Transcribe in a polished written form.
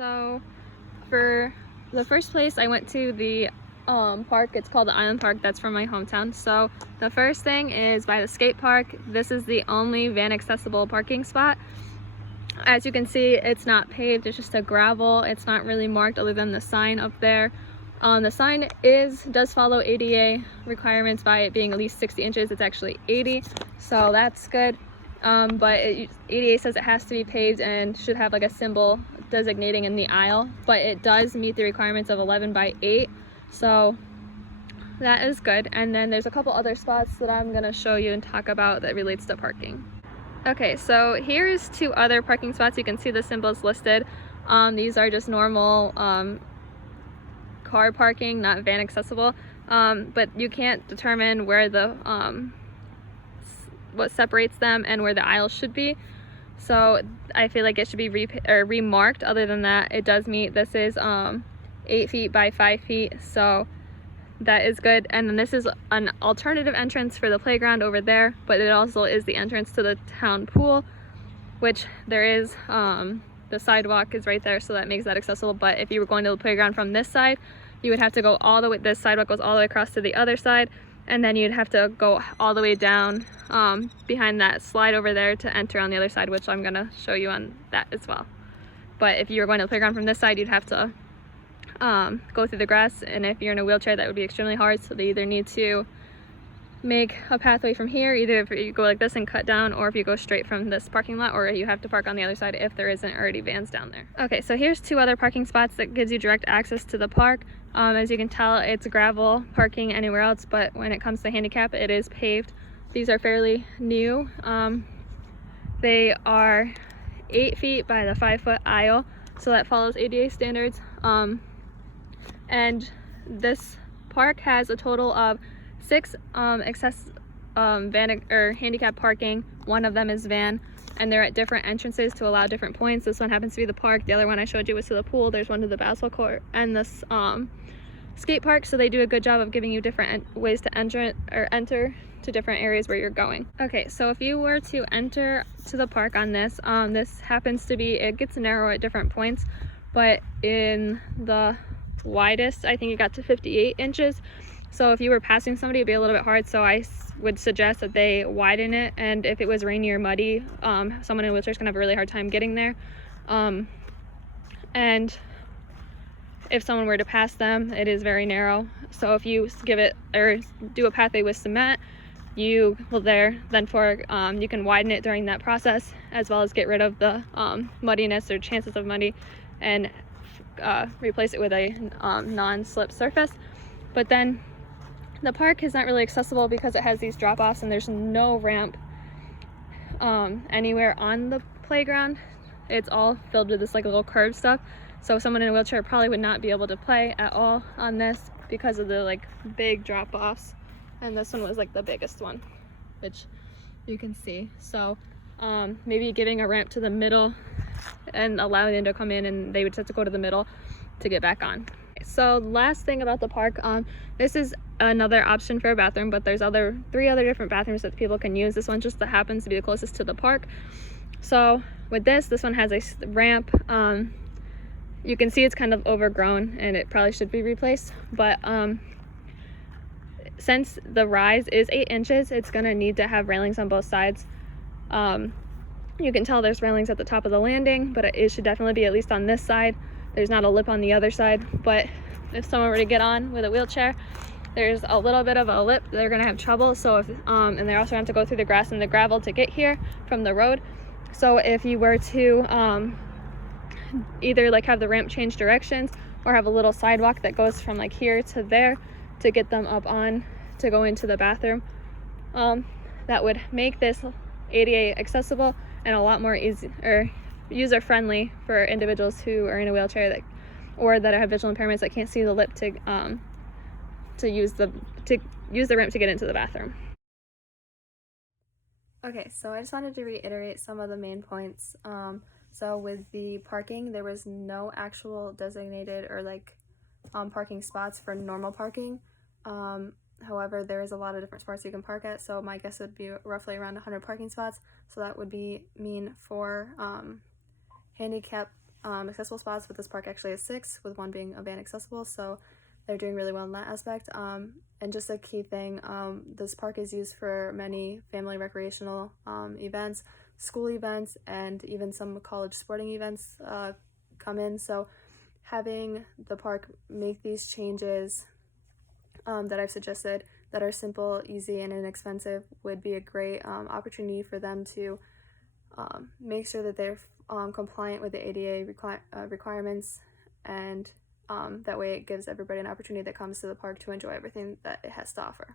So for the first place, I went to the park. It's called the Island Park. That's from my hometown. So the first thing is by the skate park. This is the only van accessible parking spot. As you can see, it's not paved, it's just a gravel. It's not really marked other than the sign up there. The sign does follow ADA requirements by it being at least 60 inches. It's actually 80, so that's good. But ADA says it has to be paved and should have like a symbol designating in the aisle, but it does meet the requirements of 11 by 8, so that is good. And then there's a couple other spots that I'm going to show you and talk about that relates to parking. Okay, so here's 2 other parking spots. You can see the symbols listed. These are just normal car parking, not van accessible, but you can't determine where the what separates them and where the aisle should be, so I feel like it should be remarked. Other than that, it does meet. This is 8 feet by 5 feet, so that is good. And then this is an alternative entrance for the playground over there, but it also is the entrance to the town pool, which there is the sidewalk is right there, so that makes that accessible. But if you were going to the playground from this side, you would have to go all the way, this sidewalk goes all the way across to the other side, and then you'd have to go all the way down behind that slide over there to enter on the other side, which I'm gonna show you on that as well. But if you were going to the playground from this side, you'd have to go through the grass, and if you're in a wheelchair, that would be extremely hard. So they either need to make a pathway from here, either if you go like this and cut down, or if you go straight from this parking lot, or you have to park on the other side if there isn't already vans down there. Okay, so here's 2 other parking spots that gives you direct access to the park. As you can tell, it's gravel parking anywhere else, but when it comes to handicap, it is paved. These are fairly new. They are 8 feet by the 5-foot aisle, so that follows ADA standards. And this park has a total of 6 van or handicap parking. 1 of them is van, and they're at different entrances to allow different points. This one happens to be the park. The other one I showed you was to the pool. There's one to the basketball court and this skate park. So they do a good job of giving you different ways to enter to different areas where you're going. Okay, so if you were to enter to the park on this, this happens to be, it gets narrow at different points, but in the widest, I think it got to 58 inches. So if you were passing somebody, it'd be a little bit hard, so I would suggest that they widen it. And if it was rainy or muddy, someone in a wheelchair is gonna have a really hard time getting there. And if someone were to pass them, it is very narrow. So if you give it or do a pathway with cement, you will you can widen it during that process, as well as get rid of the muddiness or chances of muddy, and replace it with a non-slip surface. But then the park is not really accessible because it has these drop-offs, and there's no ramp anywhere on the playground. It's all filled with this like little curved stuff, so someone in a wheelchair probably would not be able to play at all on this because of the like big drop-offs. And this one was like the biggest one, which you can see. So maybe giving a ramp to the middle and allowing them to come in, and they would have to go to the middle to get back on. So last thing about the park, this is another option for a bathroom, but there's 3 other different bathrooms that people can use. This one just happens to be the closest to the park. So with this one has a ramp. You can see it's kind of overgrown and it probably should be replaced, but since the rise is 8 inches, it's gonna need to have railings on both sides. You can tell there's railings at the top of the landing, but it should definitely be at least on this side. There's not a lip on the other side, but if someone were to get on with a wheelchair, there's a little bit of a lip. They're gonna have trouble. So if and they also have to go through the grass and the gravel to get here from the road. So if you were to either like have the ramp change directions, or have a little sidewalk that goes from like here to there to get them up on to go into the bathroom, that would make this ADA accessible and a lot more easy or user friendly for individuals who are in a wheelchair or that have visual impairments that can't see the lip to use the ramp to get into the bathroom. Okay, so I just wanted to reiterate some of the main points. So with the parking, there was no actual designated or like parking spots for normal parking. However, there is a lot of different spots you can park at, so my guess would be roughly around 100 parking spots. So that would mean for handicap accessible spots, but this park actually has 6, with 1 being a van accessible, so they're doing really well in that aspect. And just a key thing, this park is used for many family recreational events, school events, and even some college sporting events come in. So having the park make these changes that I've suggested that are simple, easy, and inexpensive would be a great opportunity for them to make sure that they're compliant with the ADA requirements, and that way it gives everybody an opportunity that comes to the park to enjoy everything that it has to offer.